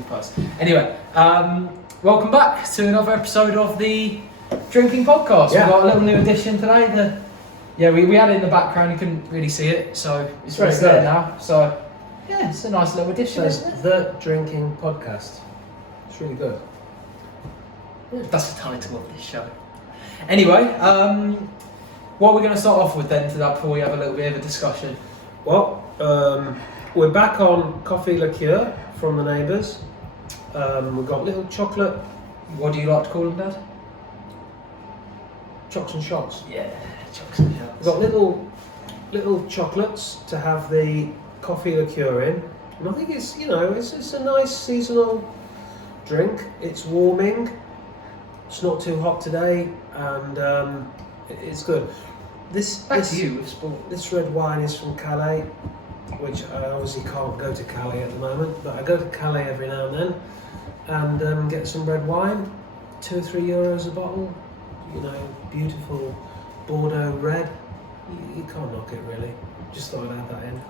smooth pass. Anyway, welcome back to another episode of the Drinking Podcast. Yeah. We've got a little new addition today. We had it in the background, you couldn't really see it, so it's Right right there there. now. So, yeah, it's a nice little addition, So it's isn't it? the Drinking Podcast. It's really good. That's the title of this show. Anyway, what we're going to start off with then today before we have a little bit of a discussion. Well, we're back on coffee liqueur from the neighbours. We've got little chocolate What do you like to call them, Dad? chocs and shots. Yeah, chocs and shots. We've got little chocolates to have the coffee liqueur in. And I think it's a nice seasonal drink. It's warming. It's not too hot today, and it's good. Back to you with sport. This red wine is from Calais, which I obviously can't go to Calais at the moment, but I go to Calais every now and then and get some red wine, €2 or €3 a bottle. You know, beautiful Bordeaux red. You can't knock it really. Just thought I'd add that in.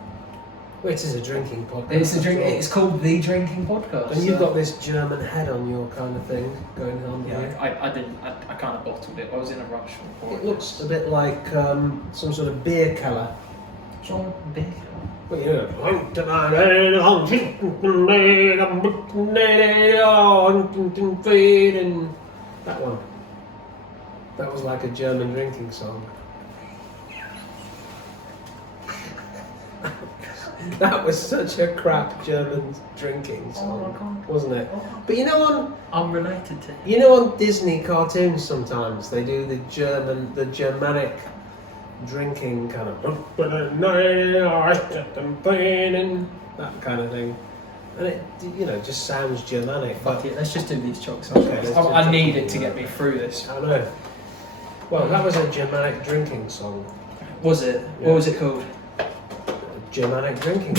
Well, it is a drinking podcast. It's a drink. It's called the Drinking Podcast. And you've got this German head on your kind of thing going on. Yeah, I kind of bottled it. I was in a rush before. It looks a bit like some sort of beer keller. John Big. Well, yeah. That one. That was like a German drinking song. That was such a crap German drinking song, Oh my God. wasn't it? But you know Unrelated to. on Disney cartoons sometimes they do the Germanic drinking kind of that kind of thing, and it just sounds Germanic. Fuck it, let's just do these chocs. Okay, let's do I need chocs. it to get me through this. I know. Well, that was a Germanic drinking song. Was it? Yeah. What was it called? Germanic drinking.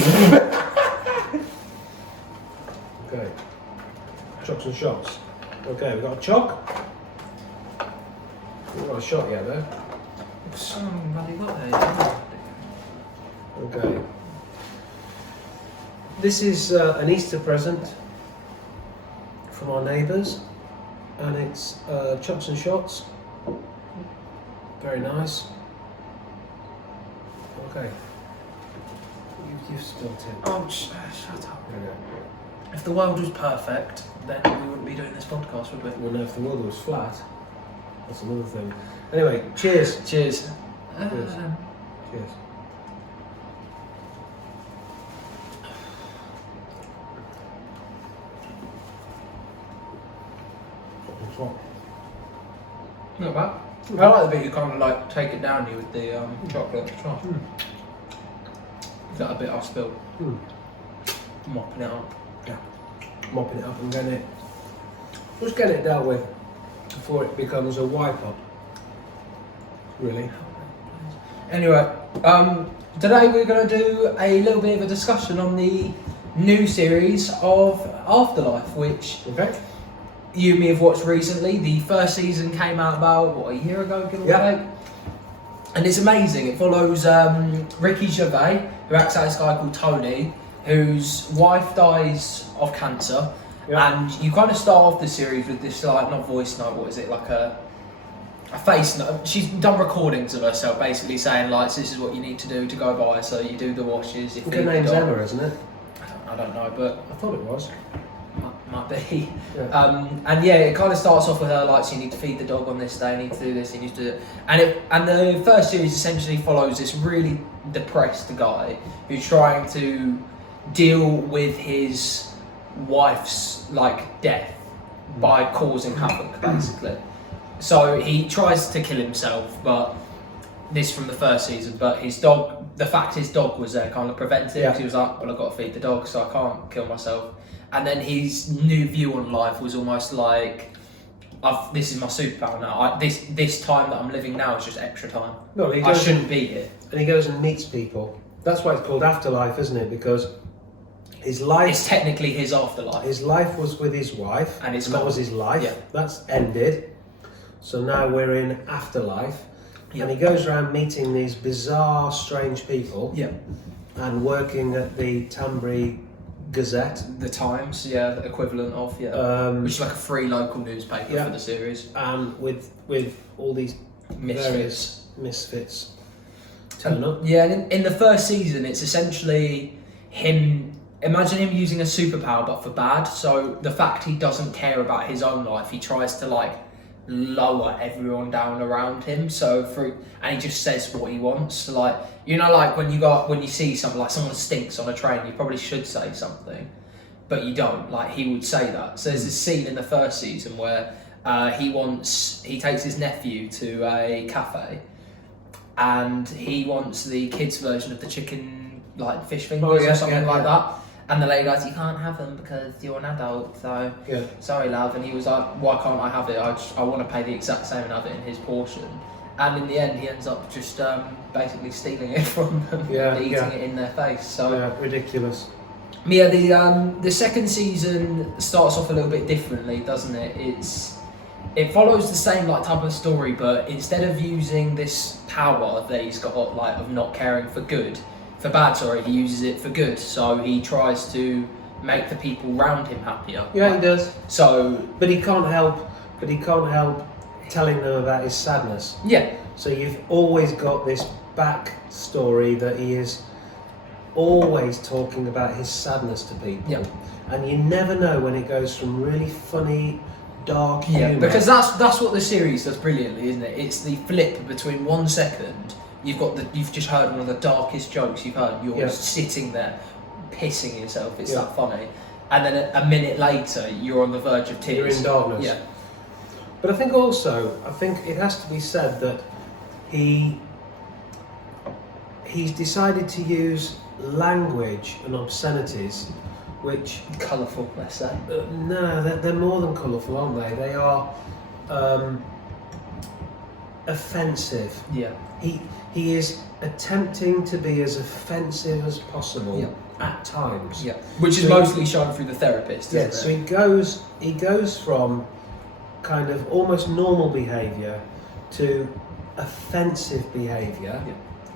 Okay. Chocs and shots. Okay, we've got a choc. We've got a shot yet though. Somebody got there. Okay. This is an Easter present from our neighbours, and it's chocs and shots. Very nice. Okay. You've spilt it. Oh, shut up. There we go. If the world was perfect, then we wouldn't be doing this podcast, would we? Well, no, if the world was flat, that's another thing. Anyway, cheers. Cheers. Cheers. Cheers. Not bad. I like the bit you kind of like take it down you with the chocolate. Oh. That a bit I spilled. Mopping it up. Yeah. Mopping it up and just getting it dealt with before it becomes a wipe up. Really. Anyway, today we're going to do a little bit of a discussion on the new series of Afterlife, which Okay. you and me have watched recently. The first season came out about, a year ago, give or take? And it's amazing. It follows Ricky Gervais, who acts out this guy called Tony, whose wife dies of cancer. Yeah. And you kind of start off the series with this, like, not voice note, what is it, like a face note. She's done recordings of herself, basically saying, like, this is what you need to do to go by, so you do the washes. You Her feed the name's dog. Emma, isn't it? I don't know, but I thought it was. might be. Yeah. And yeah, it kind of starts off with her like, so you need to feed the dog on this day, you need to do this, you need to do it. And the first series essentially follows this really depressed guy who's trying to deal with his wife's like death by causing havoc, basically. So he tries to kill himself, but this from the first season, but his dog, the fact his dog was there kind of prevented it. Yeah. He was like, well, I've got to feed the dog, so I can't kill myself. And then his new view on life was almost like, this is my superpower now. This time that I'm living now is just extra time. No, he I goes shouldn't be here. and he goes and meets people. That's why it's called Afterlife, isn't it? Because his life, It's technically his afterlife. his life was with his wife, And it's that gone. was his life. Yeah. That's ended. So now we're in Afterlife, Yeah. and he goes around meeting these bizarre, strange people, Yeah. and working at the Tambry Gazette. The Times, yeah, the equivalent of, which is like a free local newspaper for the series. And with all these various misfits turn up. Yeah, and in the first season, it's essentially him. Imagine him using a superpower, but for bad. So the fact he doesn't care about his own life, he tries to like lower everyone down around him. And he just says what he wants. So like, you know, like when you see something like someone stinks on a train, you probably should say something, but you don't. Like he would say that. So there's this scene in the first season where he takes his nephew to a cafe, and he wants the kids' version of the chicken, like fish fingers or something like that. And the lady goes, "You can't have them because you're an adult, so sorry, love." And he was like, "Why can't I have it? I want to pay the exact same and have it in his portion." And in the end, he ends up just basically stealing it from them and eating it in their face. So ridiculous. Yeah, the second season starts off a little bit differently, doesn't it? It follows the same like type of story, but instead of using this power that he's got, like of not caring for bad, he uses it for good. So he tries to make the people around him happier. Yeah, he does. So, but he can't help telling them about his sadness. Yeah. So you've always got this backstory that he is always talking about his sadness to people. Yeah. And you never know when it goes from really funny, dark humour. Yeah, because that's what the series does brilliantly, isn't it? It's the flip between 1 second. You've just heard one of the darkest jokes you've heard. You're sitting there pissing yourself. It's that funny. And then a minute later, you're on the verge of tears. You're in darkness. Yeah. But I think it has to be said that he's decided to use language and obscenities, which colourful, let's say. No, they're more than colourful, aren't they? They are offensive. Yeah. He is attempting to be as offensive as possible at times. Yeah. Which is mostly shown through the therapist, isn't it? So he goes from kind of almost normal behaviour to offensive behaviour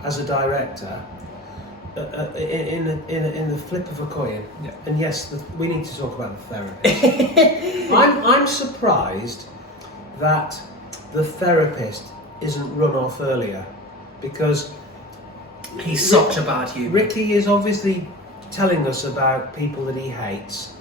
as a director in the flip of a coin. Yeah. And yes, we need to talk about the therapist. I'm surprised that the therapist isn't run off earlier, because he's such a bad human. Ricky is obviously telling us about people that he hates,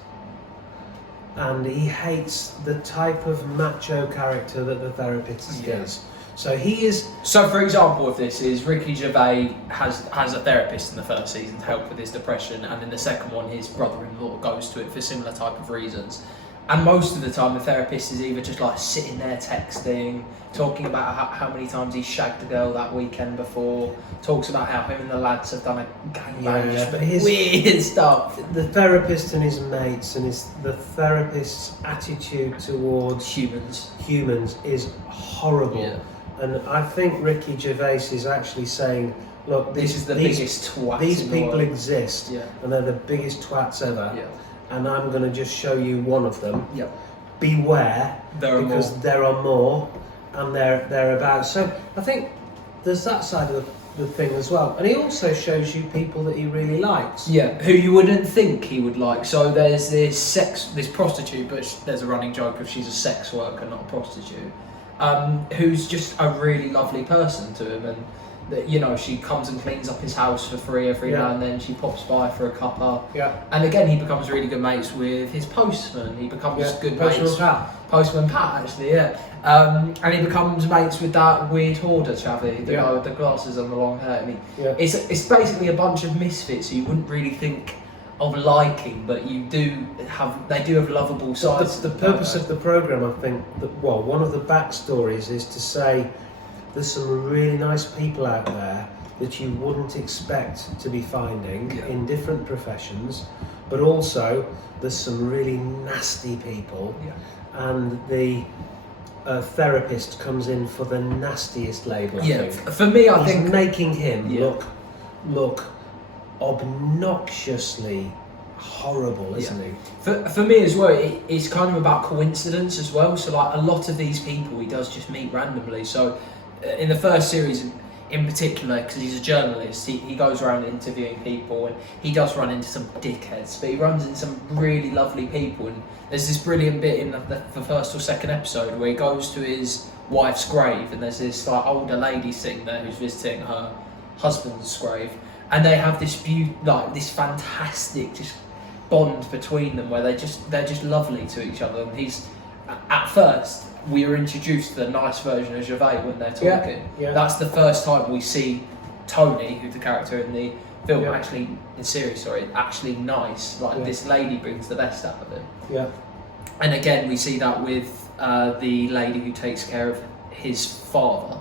and he hates the type of macho character that the therapist is. So he is. So, for example, of this is Ricky Gervais has a therapist in the first season to help with his depression, and in the second one, his brother-in-law goes to it for similar type of reasons. And most of the time, the therapist is either just like sitting there texting, talking about how many times he shagged a girl that weekend before, talks about how him and the lads have done a gangbang, but weird stuff. The therapist and his mates and the therapist's attitude towards humans is horrible. Yeah. And I think Ricky Gervais is actually saying, look, this is the biggest twat. These people exist, yeah, and they're the biggest twats ever. Yeah. And I'm going to just show you one of them. Yeah. Beware, because there are more, and they're about. So I think there's that side of the thing as well. And he also shows you people that he really likes. Yeah, who you wouldn't think he would like. So there's this prostitute, but there's a running joke of she's a sex worker, not a prostitute, who's just a really lovely person to him, and that, you know, she comes and cleans up his house for free every now and then. She pops by for a cuppa. Yeah. And again, he becomes really good mates with his postman. He becomes good Postman mates. Postman Pat, actually, yeah. And he becomes mates with that weird hoarder, Chavi, the guy with the glasses and the long hair. I mean, it's basically a bunch of misfits who you wouldn't really think of liking, but they do have lovable sides. The purpose of the programme, I think, one of the backstories is to say there's some really nice people out there that you wouldn't expect to be finding in different professions, but also there's some really nasty people, and the therapist comes in for the nastiest label. I think. For me, I think making him look obnoxiously horrible, isn't he? For me as well, it's kind of about coincidence as well. So like a lot of these people he does just meet randomly. So in the first series, in particular, because he's a journalist, he goes around interviewing people, and he does run into some dickheads, but he runs into some really lovely people. And there's this brilliant bit in the first or second episode where he goes to his wife's grave, and there's this like older lady sitting there who's visiting her husband's grave, and they have this this fantastic just bond between them where they're just lovely to each other. And he's at first we are introduced to the nice version of Gervais when they're talking. Yeah. That's the first time we see Tony, who's the character in the film, actually nice. Like this lady brings the best out of him. Yeah. And again, we see that with the lady who takes care of his father.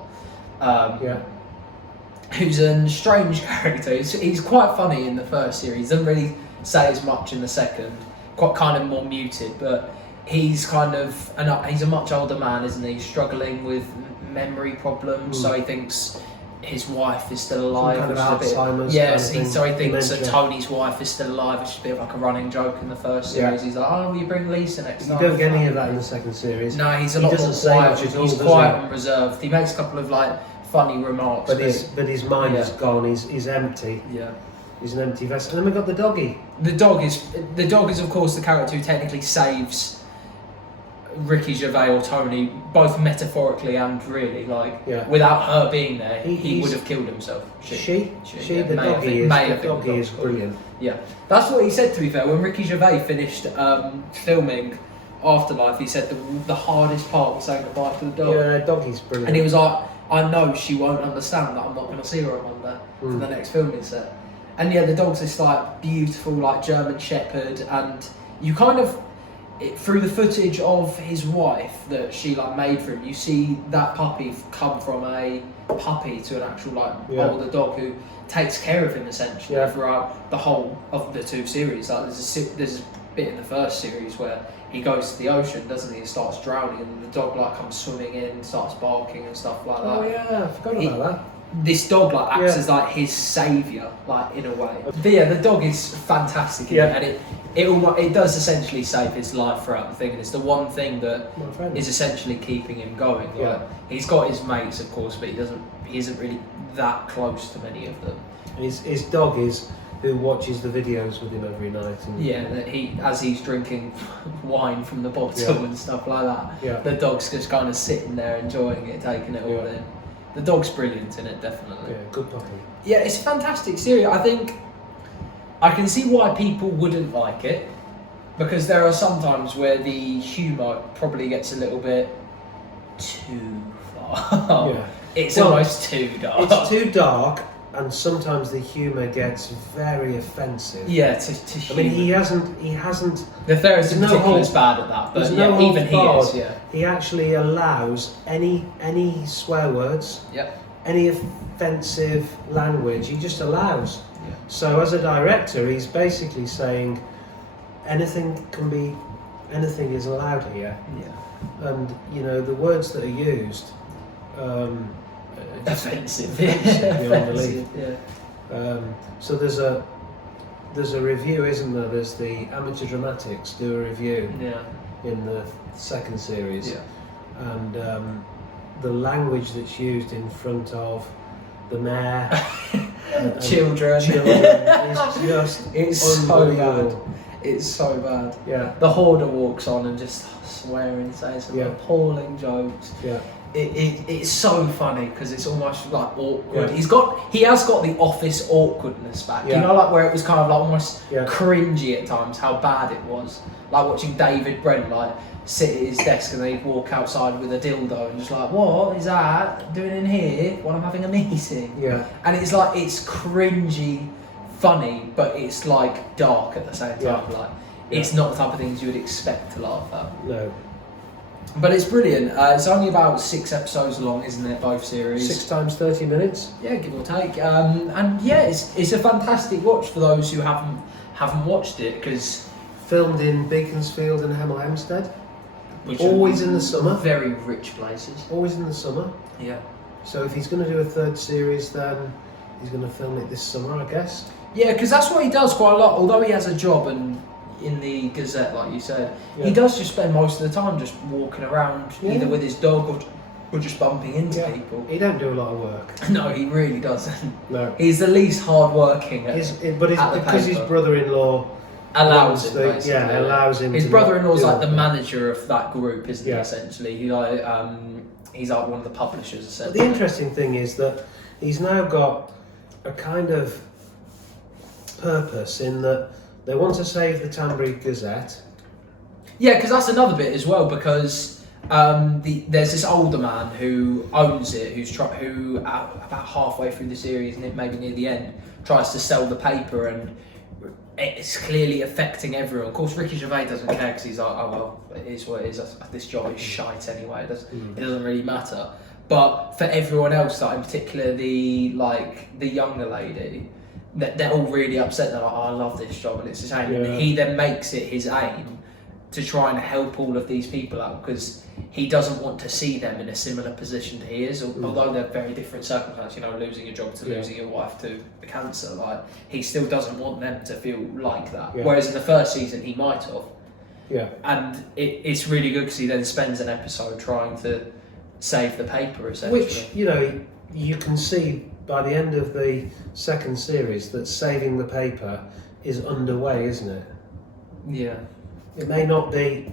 Who's a strange character. He's quite funny in the first series. Doesn't really say as much in the second. Quite kind of more muted, but he's he's a much older man, isn't he? He's struggling with memory problems, so he thinks his wife is still alive. Some kind of which is Alzheimer's. so he thinks dementia. that Tony's wife is still alive, which is a bit of like a running joke in the first series. He's like, "Oh, will you bring Lisa next You time?" don't get any of that in the second series. No, he's a lot more doesn't say quiet. much at all, He's does quiet he? and reserved. He makes a couple of like funny remarks, But his mind is gone. He's empty. yeah. He's an empty vessel. And then we've got the doggy. The dog is of course the character who technically saves Ricky Gervais or Tony, both metaphorically and really. Without her being there, he would have killed himself. The doggy is brilliant. Yeah, that's what he said. To be fair, when Ricky Gervais finished filming Afterlife, he said the hardest part was saying goodbye to the dog. Yeah, doggy's brilliant. And he was like, I know she won't understand that I'm not going to see her on Monday for the next filming set. And yeah, the dog's this like beautiful like German Shepherd, and you kind of through the footage of his wife that she like made for him, you see that puppy come from a puppy to an actual older dog who takes care of him essentially throughout the whole of the two series. Like there's a bit in the first series where he goes to the ocean, doesn't he, and starts drowning, and the dog like comes swimming in, starts barking and stuff like that. Oh yeah, I forgot about that. This dog like acts as like his saviour, like in a way. But yeah, the dog is fantastic, and it does essentially save his life throughout the thing, and it's the one thing that is essentially keeping him going. Like, he's got his mates, of course, but he isn't really that close to many of them. His dog is who watches the videos with him every night. And that as he's drinking wine from the bottle and stuff like that, the dog's just kind of sitting there enjoying it, taking it all in. The dog's brilliant in it, definitely. Yeah, good puppy. Yeah, it's a fantastic series. I think I can see why people wouldn't like it, because there are some times where the humour probably gets a little bit too far. It's almost too dark. It's too dark, and sometimes the humour gets very offensive. Yeah, to I mean, he hasn't. The therapist in no particular is hold- bad at that, but There's no holds even he barred. is. Yeah. He actually allows any swear words, any offensive language. He just allows. Yeah. So as a director, he's basically saying anything is allowed here, and the words that are used. Offensive. Beyond belief. So there's a review, isn't there? There's the Amateur Dramatics do a review in the second series, and the language that's used in front of the mayor, and children is it's so bad. unbelievable. It's so bad. Yeah, The hoarder walks on and just swearing, saying some appalling jokes. yeah. It's so funny because it's almost like awkward. Yeah. He has got the Office awkwardness back. Yeah. You know, like where it was kind of like almost Yeah. cringy at times. How bad it was. Like watching David Brent like sit at his desk and then he'd walk outside with a dildo and just like, what is that doing in here when I'm having a meeting? Yeah. And it's like it's cringy, funny, but it's like dark at the same time. Like it's not the type of things you would expect to laugh at. No. But it's brilliant. It's only about 6 episodes long, isn't it? Both series. 6 times 30 minutes. Yeah, give or take. And yeah, it's a fantastic watch for those who haven't watched it, because Filmed in Beaconsfield and Hemel Hempstead. Always in the summer. Very rich places. Always in the summer. Yeah. So if he's going to do a third series, then he's going to film it this summer, I guess. Yeah, because that's what he does quite a lot. Although he has a job and in the Gazette, like you said, he does just spend most of the time just walking around, either with his dog or or just bumping into people. He don't do a lot of work. No, he really doesn't. No. He's the least hard-working. Because his brother-in-law allows him, basically. Yeah, allows him. His to brother-in-law's do like the that. manager of that group, isn't he? Yeah. Essentially, he's like one of the publishers. But Essentially. the interesting thing is that he's now got a kind of purpose in that they want to save the Tanbury Gazette. Yeah, because that's another bit as well. Because there's this older man who owns it, who about halfway through the series, maybe near the end, tries to sell the paper, and it's clearly affecting everyone. Of course, Ricky Gervais doesn't care because he's like, oh well, it is what it is. This job is shite anyway. It doesn't really matter. But for everyone else, like in particular the younger lady, they're all really upset. They're like, oh, I love this job and it's a shame. And he then makes it his aim to try and help all of these people out because he doesn't want to see them in a similar position to he is, although they're very different circumstances, losing your job to losing your wife to the cancer, like he still doesn't want them to feel like that. Whereas in the first season he might have. Yeah. And it's really good because he then spends an episode trying to save the paper, essentially. Which, you can see by the end of the second series that saving the paper is underway, isn't it? Yeah. It may not be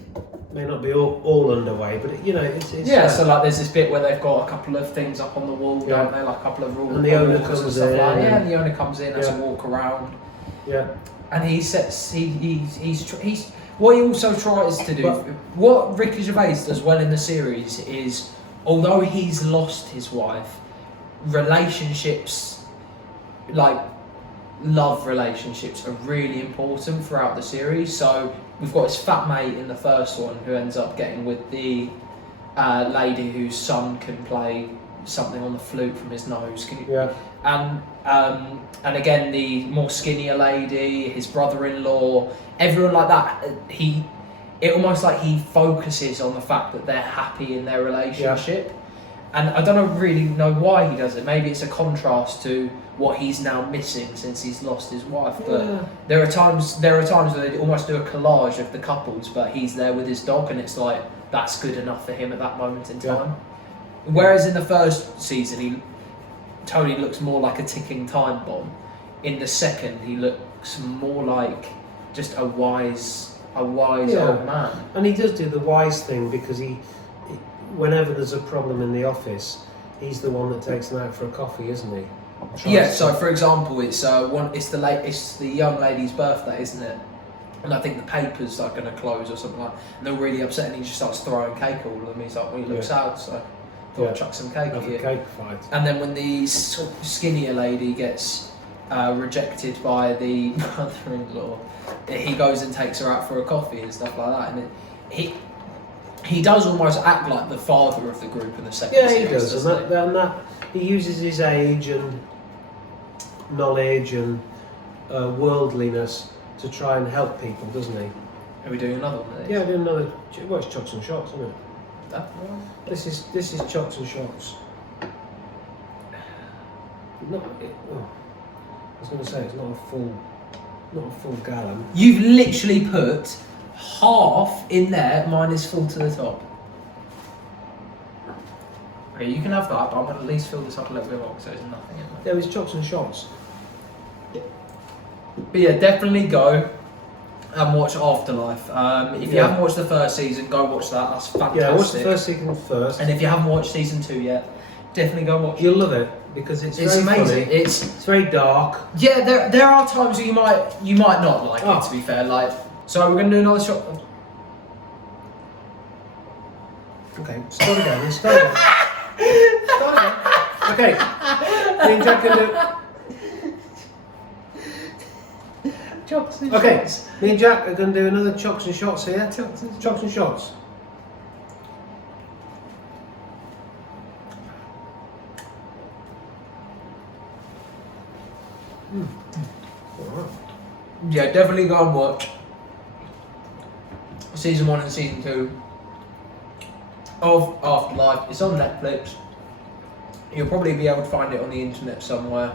all underway, but it's yeah. So like, there's this bit where they've got a couple of things up on the wall, don't they? Like a couple of rules. And the owner comes in. And the owner comes in, has a walk around. Yeah. And he's what he also tries to do. What Ricky Gervais does well in the series is, although he's lost his wife, relationships, like love relationships, are really important throughout the series. So we've got his fat mate in the first one who ends up getting with the lady whose son can play something on the flute from his nose. And again, the more skinnier lady, his brother-in-law, everyone like that. It almost like he focuses on the fact that they're happy in their relationship. Yeah. And I don't really know why he does it. Maybe it's a contrast to what he's now missing since he's lost his wife. But there are times where they almost do a collage of the couples, but he's there with his dog, and it's like that's good enough for him at that moment in time. Whereas in the first season, Tony looks more like a ticking time bomb. In the second, he looks more like just a wise old man. And he does do the wise thing because whenever there's a problem in the office, he's the one that takes them out for a coffee, isn't he? So for example, it's the young lady's birthday, isn't it? And I think the papers are going to close or something like that. And they're really upset, and he just starts throwing cake all of them. He's like, well, he looks out, so I thought I'd chuck some cake at you. Cake fight. And then when the skinnier lady gets rejected by the mother-in-law, he goes and takes her out for a coffee and stuff like that. And he does almost act like the father of the group in the second series. Yeah, he does. And that he uses his age and knowledge and worldliness to try and help people, doesn't he? Are we doing another one of these? Yeah, doing another. Well, it's chocs and shots, isn't it? That one? This is chocs and shots. I was going to say it's not a full gallon. You've literally put half in there, mine is full to the top. Okay, you can have that, but I'm going to at least fill this up a little bit more because there's nothing in there. There is chocs and shots. But yeah, definitely go and watch Afterlife. If you haven't watched the first season, go watch that. That's fantastic. Yeah, watch the first season first. And if you haven't watched season 2 yet, definitely go watch it. You'll love it because it's very amazing. Funny. It's very dark. Yeah, there are times where you might not like it. To be fair, so we're going to do another shot. Okay, start again. Start again. Okay, me and Jack can do. Chocs and okay, shots. Me and Jack are going to do another chocs and shots here. Chocs and shots. Yeah, definitely go and watch season 1 and season 2 of Afterlife. It's on Netflix. You'll probably be able to find it on the internet somewhere.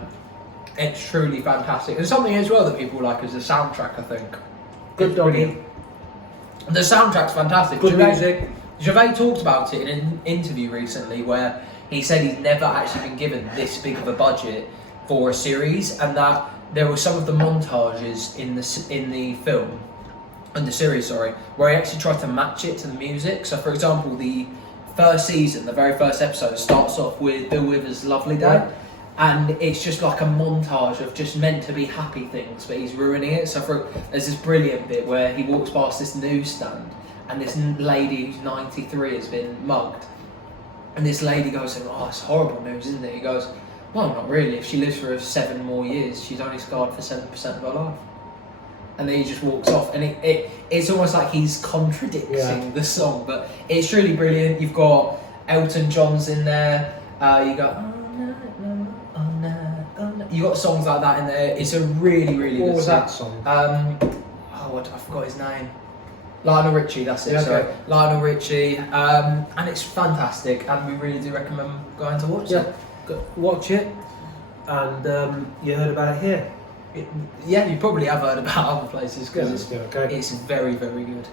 It's truly fantastic. And something as well that people like is the soundtrack, I think. Good doggy. The soundtrack's fantastic. Good music. Gervais talked about it in an interview recently where he said he's never actually been given this big of a budget for a series, and that there were some of the montages in the film, in the series, sorry, where he actually tried to match it to the music. So, for example, the first season, the very first episode, starts off with Bill Withers' "Lovely Day," and it's just like a montage of just meant to be happy things, but he's ruining it. So, there's this brilliant bit where he walks past this newsstand, and this lady who's 93 has been mugged. And this lady goes, "Oh, it's horrible news, isn't it?" He goes, "Well, not really. If she lives for 7 more years, she's only scarred for 7% of her life." And then he just walks off, and it's almost like he's contradicting the song, but it's really brilliant. You've got Elton John's in there. You got you got songs like that in there. It's a really, really What good was song. that song? I forgot his name. Lionel Richie, that's it. Yeah, Sorry, okay. Lionel Richie, and it's fantastic, and we really do recommend going to watch it. Watch it, and you heard about it here. Yeah, you probably have heard about other places because Okay. it's very, very good.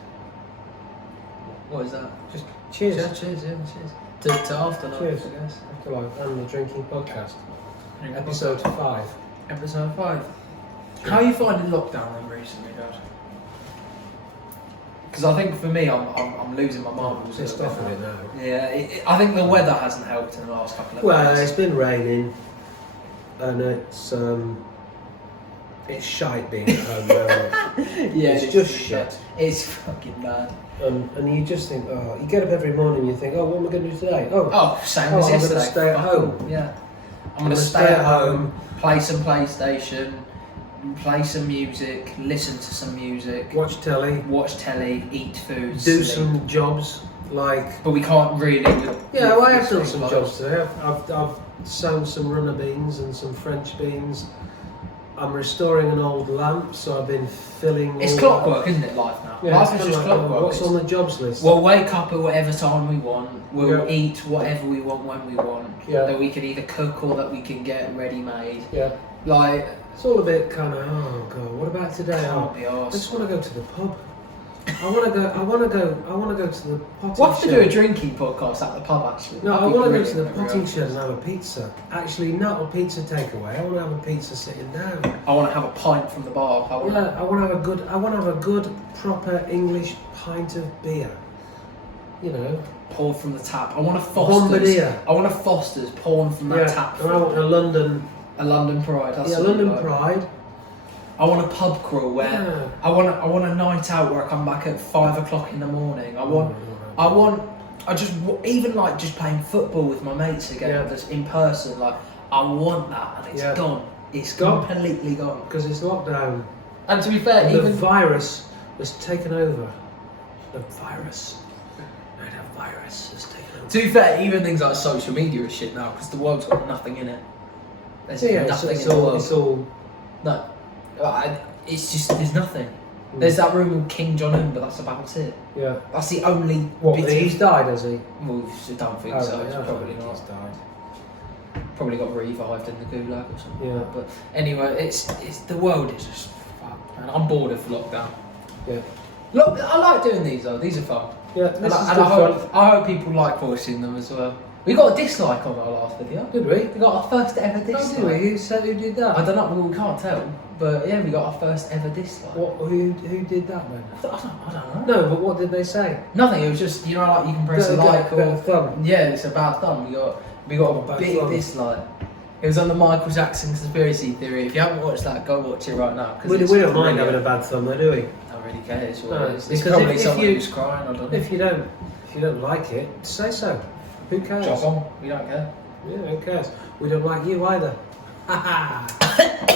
What is that? Just cheers. Cheers. To Afterlife, Cheers. I guess. Afterlife and the drinking podcast. Episode 5. Episode 5. How are you finding lockdown then recently, Dad? Because I think for me, I'm losing my marbles. Pissed off with it now. Yeah, I think the weather hasn't helped in the last couple of Well, days. it's been raining, and it's shite being at home now. Yeah, it's just shit. It's fucking bad. And you just think, oh, you get up every morning and you think, oh, what am I going to do today? Oh, same Oh, as I'm yesterday. gonna stay at Fuck home. all. Yeah. I'm going to stay at home, play some PlayStation, play some music, listen to some music, watch telly, eat food, do sleep. some jobs like. But we can't really. Yeah, well, I have done some jobs today. I've sown some runner beans and some French beans. I'm restoring an old lamp, so I've been filling. It's all clockwork, isn't it? Life now. Yeah, Life it's is just kinda like, clockwork. what's on the jobs list? We'll wake up at whatever time we want. We'll Yeah. eat whatever we want when we want. Yeah. That we can either cook or that we can get ready made. Yeah, Like, it's all a bit kind of. Oh god, what about today? can't be I arsed. just want to go to the pub. I want to go to the potting We'll have to shed. do a drinking podcast at the pub, actually. No, I That'd be want to go to brilliant, the that'd be potting great. shed and have a pizza. Actually, not a pizza takeaway. I want to have a pizza sitting down. I want to have a pint from the bar. I want to have a good, proper English pint of beer. You know, Pour from the tap. I want a Foster's. Bombardier. I want a Foster's pouring from that tap. And I want a London. A London Pride. That's what London I like. Pride. I want a pub crawl where Yeah. I want a night out where I come back at 5 o'clock in the morning. I just even like just playing football with my mates again, Yeah. just in person. Like I want that, and it's Yeah. gone. It's Gone. completely gone. Because it's lockdown. And to be fair, And the even virus has taken over. The virus has taken over. to be fair, even things like social media is shit now because the world's got nothing in it. There's nothing it's in the all, world. it's all. No, it's just there's nothing. There's that rumour of King John Un, but that's about it. Yeah. That's the only What? bit He's of... died, has he? Well, I don't think so. right, It's I probably think not. He's died. Probably got revived in the gulag or something. Yeah. But anyway, it's the world is just fucked, man. I'm bored of lockdown. Yeah. Look, I like doing these though. These are fun. Yeah. And, This is I good fun. hope people like voicing them as well. We got a dislike on our last video. Did we? We got our first ever Oh, dislike. did we? Who said who did that? I don't know. Well, we can't tell. But yeah, we got our first ever dislike. What? Who did that then? I don't know. No, but what did they say? Nothing. It was just you know like you can press a like bit or of thumb. yeah, it's a bad thumb. We got a Bad big thumb. dislike. It was on the Michael Jackson conspiracy theory. If you haven't watched that, go watch it right now. 'Cause We it's don't mind brilliant. having a bad thumb, though, do we? I don't really care. It's what No, it is. It's because probably if someone you- who's crying. I don't know. If you don't like it, say so. Who cares? Jog on. We don't care. Yeah, who cares? We don't like you either.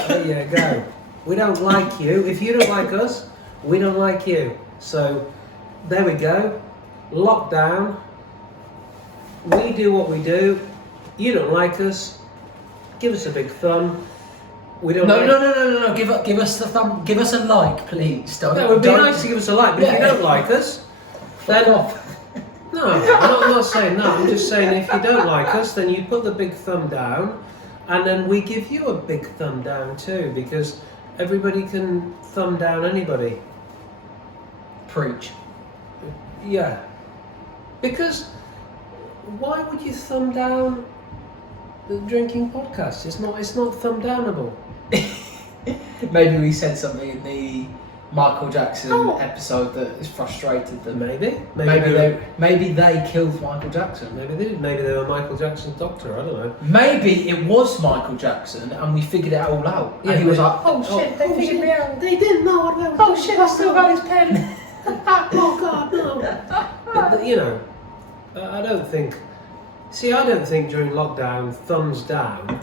There you go. We don't like you. If you don't like us, we don't like you. So, there we go. Lockdown. We do what we do. You don't like us. Give us a big thumb. We don't. No, like... no. Give us the thumb. Give us a like, please. Don't. No, it would be don't- nice to give us a like, but if you Yeah. don't like us, then Fuck off. no, I'm not saying that. I'm just saying if you don't like us, then you put the big thumb down, and then we give you a big thumb down too, because everybody can thumb down anybody. Preach. Yeah. Because why would you thumb down the drinking podcast? It's not thumb downable. Maybe we said something in the Michael Jackson episode that has frustrated them. Maybe they killed Michael Jackson. Maybe they did. Maybe they were Michael Jackson's doctor. I don't know. Maybe it was Michael Jackson and we figured it all out. Yeah, and he was like, "Oh shit, they figured me out. They didn't know what they were Oh shit, I still got his pen." Oh God, no. But, you know, I don't think during lockdown thumbs down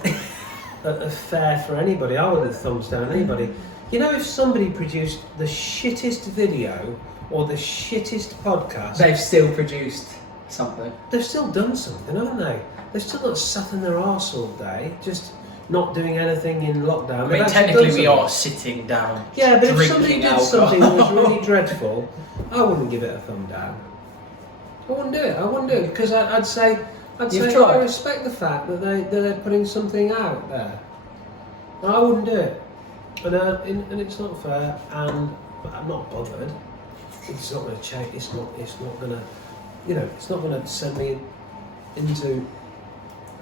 are fair for anybody. I wouldn't thumbs down anybody. You know, if somebody produced the shittest video or the shittest podcast, they've still produced something. They've still done something, haven't they? They've still not sat in their arse all day, just not doing anything in lockdown. I mean, technically we are sitting down. Yeah, but if somebody did alcohol. something that was really dreadful, I wouldn't give it a thumb down. I wouldn't do it because I'd say I respect the fact that they're putting something out there. I wouldn't do it, and it's not fair, and I'm not bothered. It's not going to change. It's not going to, it's not going to send me into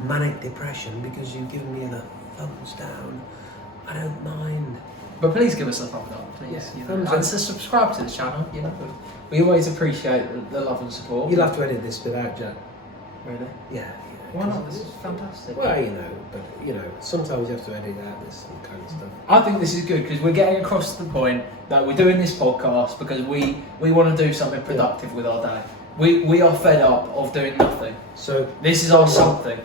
manic depression because you've given me the thumbs down. I don't mind. But please give us a thumbs up, please. Yeah, and to subscribe to the channel. We always appreciate the love and support. You'll have to edit this bit out, Jack. Really? Yeah. Why not? This is fantastic. Well, sometimes you have to edit out this kind of stuff. I think this is good because we're getting across the point that we're doing this podcast because we want to do something productive with our day. We are fed up of doing nothing. So this is our something.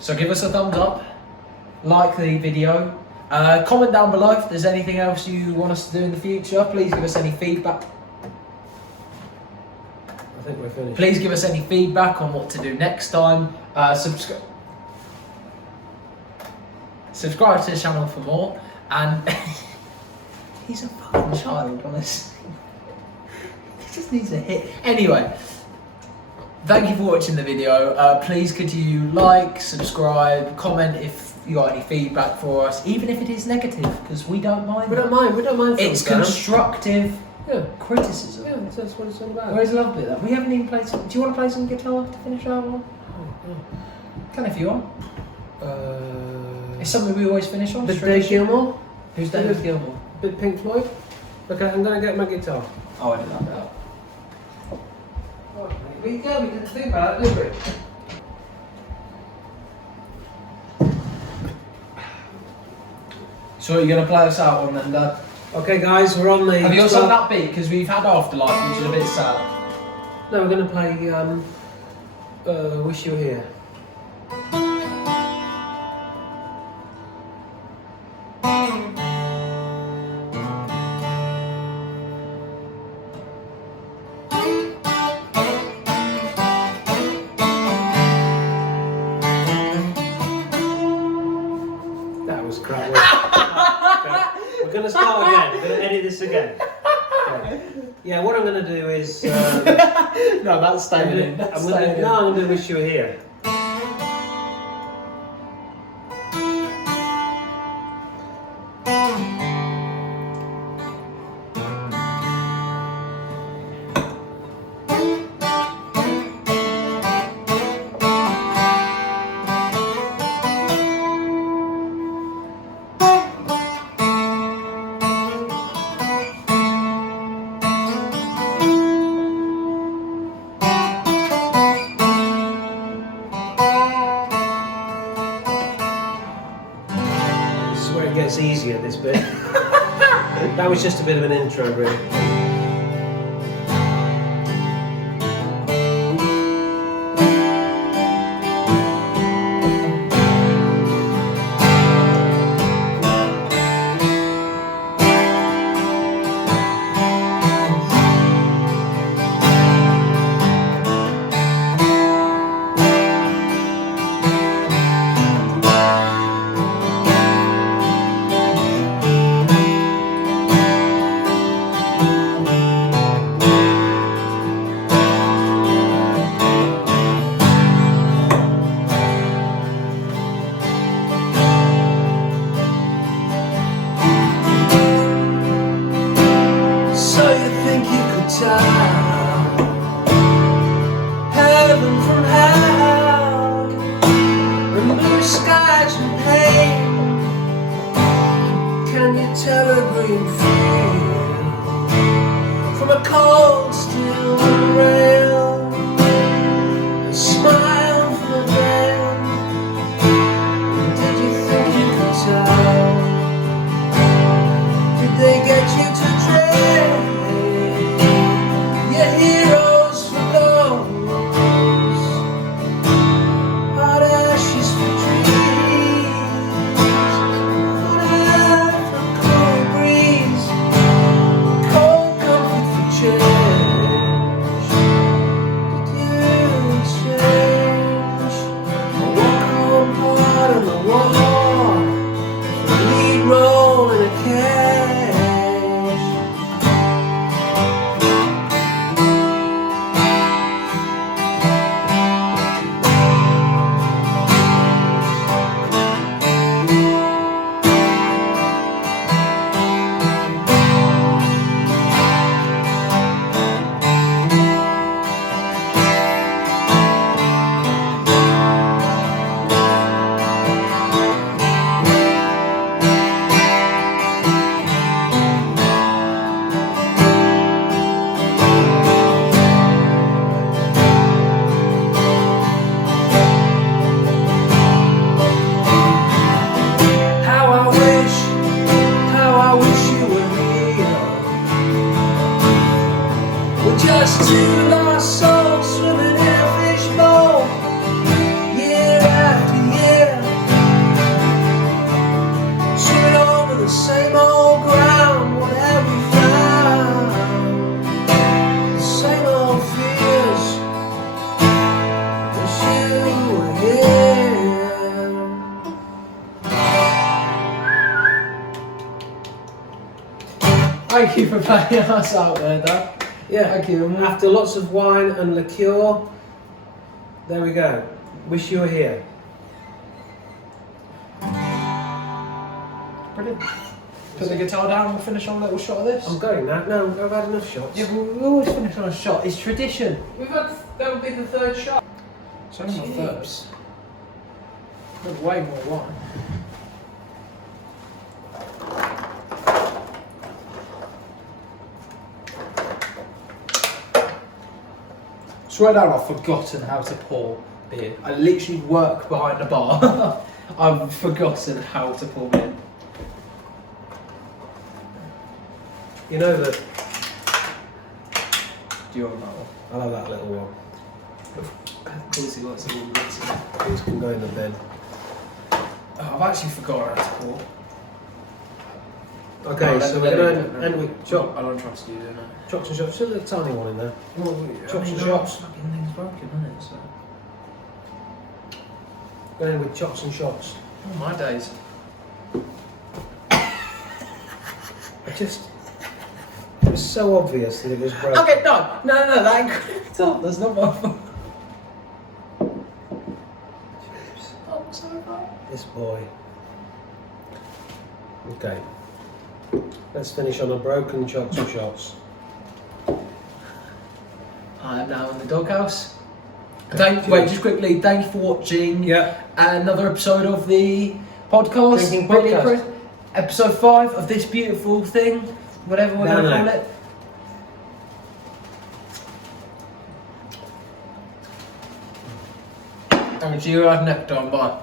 So give us a thumbs up, like the video, comment down below if there's anything else you want us to do in the future. Please give us any feedback. I think we're finished. Please give us any feedback on what to do next time. Subscribe to the channel for more. And he's a fucking child, honestly. He just needs a hit. Anyway, thank you for watching the video. Please could you like, subscribe, comment if you got any feedback for us, even if it is negative, because we don't mind. We don't mind. It's constructive criticism. Yeah, that's what it's all about. Where's lovely that we haven't even played some. Do you want to play some guitar to finish our one? Can if you want. It's something we always finish on. But Dave Gilmore? Who's Dave Gilmore? Bit Pink Floyd? Okay, I'm going to get my guitar. Oh, I did that. We didn't think about it, did we? So you're going to play us out on then, Dad? Okay guys, we're on the... Have you got something upbeat? Because we've had Afterlife, which is a bit sad. No, we're going to play Wish You Were Here. That was crap. Okay. We're going to start again. We're going to edit this again. Okay. Yeah, what I'm going to do is... No, that's staying in. I'm going to Wish You Were Here. It gets easier, this bit. That was just a bit of an intro, really. imagine pain? Can you tell a green field from a cold steel rail? A smile from a veil. Did you think you could tell? Did they get you to trade your heroes for those hot ashes for dreams? Hot air for cold breeze, cold comfort for change. Did you exchange a walk-on part of the war, a lead role in a cage? How I wish you were here. We're just two lost souls swimming in a fishbowl, year after year, swimming over the same old ground. What have we found? The same old fears. Wish you were here. Thank you for playing us out there, Dad. Yeah, Thank you. After lots of wine and liqueur, there we go. Wish you were here. Brilliant. Put the guitar down, we'll finish on a little shot of this. I'm going now. No, I've had enough shots. Yeah, we always finish on a shot. It's tradition. That would be the third shot. It's only my third. There's way more wine. Swear down, I've forgotten how to pour beer. I literally work behind the bar. I've forgotten how to pour beer. You know that Do you want that one? I love that little one. Of course he wants a little bit. These can go in the bin. Oh, I've actually forgotten how to pour. Okay, No, so let we're it going go, to end with chocs I don't trust you, do I? and shots. Still a tiny one in there. Chocs and no, shots. Fucking thing's broken, isn't it? So. Going with chocs and shots. Oh, my days. It was so obvious that it was broken. Okay, no, that ain't correct. That's not my fault. I'm sorry, mate. This boy. Okay. Let's finish on a broken chocs and shots. I am now in the doghouse. Just quickly, thank you for watching Yeah. another episode of the podcast. Drinking Really podcast. impressed. Episode 5 of this beautiful thing, whatever we're going to call it. And see you guys next time. Bye.